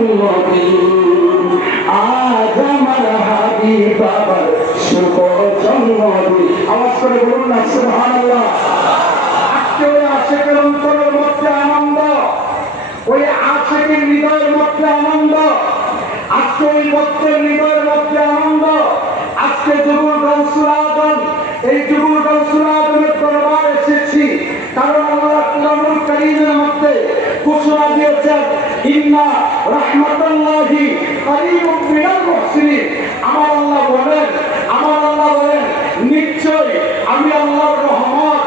জন্মদিন, আজ আমার হাবিব বাবার শুভ জন্মদিন। আওয়াজ করে বলুন না সুবহানাল্লাহ। আজকে ওই আশিকের অন্তরের মধ্যে আনন্দ, ওই আশিকের হৃদয়ের মধ্যে আনন্দ, আজকে ওই ভক্তের হৃদয়ের মধ্যে আনন্দ। আজকে যুবুল গাউসুল আজম, এই যুবুল গাউসুল আজমের দরবারে এসেছি কারণ আল্লাহ কুরআনুল কারীমের মধ্যে ঘোষণা দিয়েছেন, ইন্না রাহমাতাল্লাহি কারীবুম মিনাল মুহসিনিন। আমার আল্লাহ বলেন নিশ্চয় আমি আল্লাহর রহমত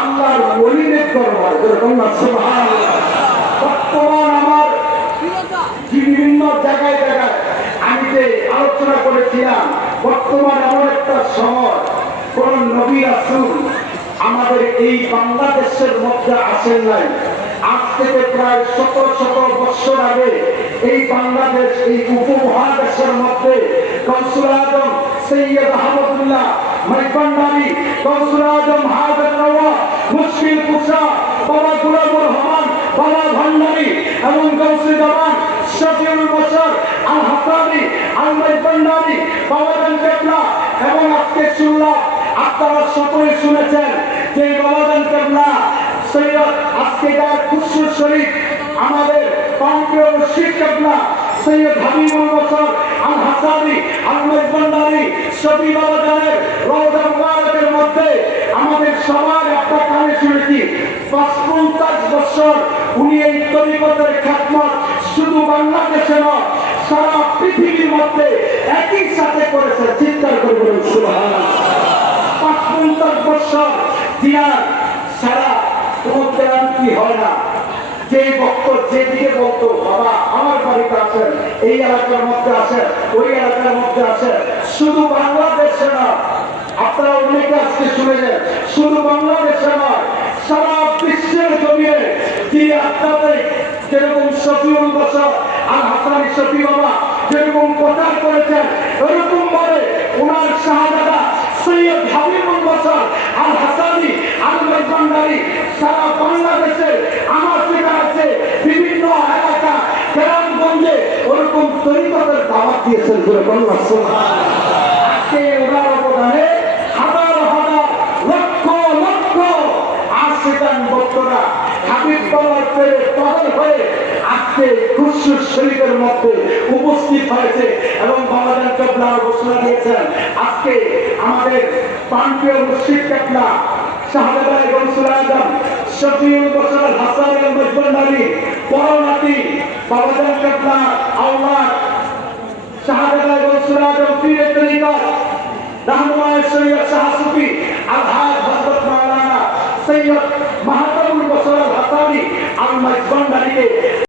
আল্লাহর ওলিদের দরবারে। যেরকম না সুবহানাল্লাহ। বর্তমান আমার বিভিন্ন জায়গায় আমি যে আলোচনা করেছিলাম, বর্তমান এমন একটা সময় কোন নবী রাসূল আমাদের এই বাংলাদেশের মধ্যে আসেন নাই। আজ থেকে প্রায় শত বছর আগে এই বাংলাদেশ, এই উপমহাদেশের মধ্যে গাউসুল আজম সৈয়দ আহমদুল্লাহ মাইকভান্ডারী, গাউসুল আজম হায়দার নওয়াব মুশকিল কুশা, বাবা গুলামুর রহমান বাবা ভান্ডারী এবং গাউসে জামান শফিউল বশর আল হাসানি আল মাইকভান্ডারী বাবা জান কেবলা। এবং আজকে শুনলাম, আপনারা সকলে শুনেছেন যে বাবা জান কেবলা সৈয়দ আজকে যার খুশরু শরীফ আমাদের প্রাণপ্রিয় মুর্শিদ কেবলা সৈয়দ হাবিবুল বশর আল হাসানি আল মাইকভান্ডারী শফি বাবা জানের রওজা মুবারকের মধ্যে আমাদের সবার একটা কানে শুনেছি ৫৫ বছর উনি এই তরিকতের খিদমত শুধু বাংলাদেশে নয় সারা পৃথিবীর মধ্যে একই সাথে করেছে। চিৎকার করে বলুন সুবহানাল্লাহ। ৫৫ বছর জিয়ার সারা কোনো ক্লান্তি হয় না। যে বক্তব্য যেদিকে বলতো, বাবা আমার বাড়িতে আছেন, এই এলাকার মধ্যে আছেন, ওই এলাকার মধ্যে আছেন, শুধু বাংলাদেশে না, আপনারা অনেকে আজকে শুনেছেন, শুধু বাংলাদেশে নয় সারা বিশ্বের জমিয়ে যে আপনাদের যেরকম শফিউল বশর আল হাসানি শফি বাবা যেরকম প্রচার করেছেন, এরকম ভাবে ওনার শাহজাদা সৈয়দ হাবিবুল বশর আল হাসানি আল মাইকভান্ডারী সারা বাংলাদেশে আমার থেকে আছে বিভিন্ন এলাকা গ্রামগঞ্জে ওরকম তরিকতের দাওয়াত দিয়েছেন। যেরকম আজকে ওনার অবদানে হাজার লক্ষ আশিকান ভক্তরা হাবিব বাবার প্রেমে পাগল হয়ে আজকে খুশরু শরীফের মধ্যে উপস্থিত হয়েছে এবং বাবা জান কেবলা ঘোষণা দিয়েছেন, আজকে আমাদের প্রাণপ্রিয় মুর্শিদ কেবলা শাহজাদা গাউসুল আজম শফিউল বশর আল হাসানি আল মাইকভান্ডারী বড় নাতি বাবা জান কেবলা আওলাদ শাহজাদা গাউসুল আজম পীরে তরিকত রাহনুমায়ে শরীয়ত শাহ সুফি আলহাজ হযরত মাওলানা সৈয়দ মাহমুদুল বশর আল হাসানি আল মাইকভান্ডারীকে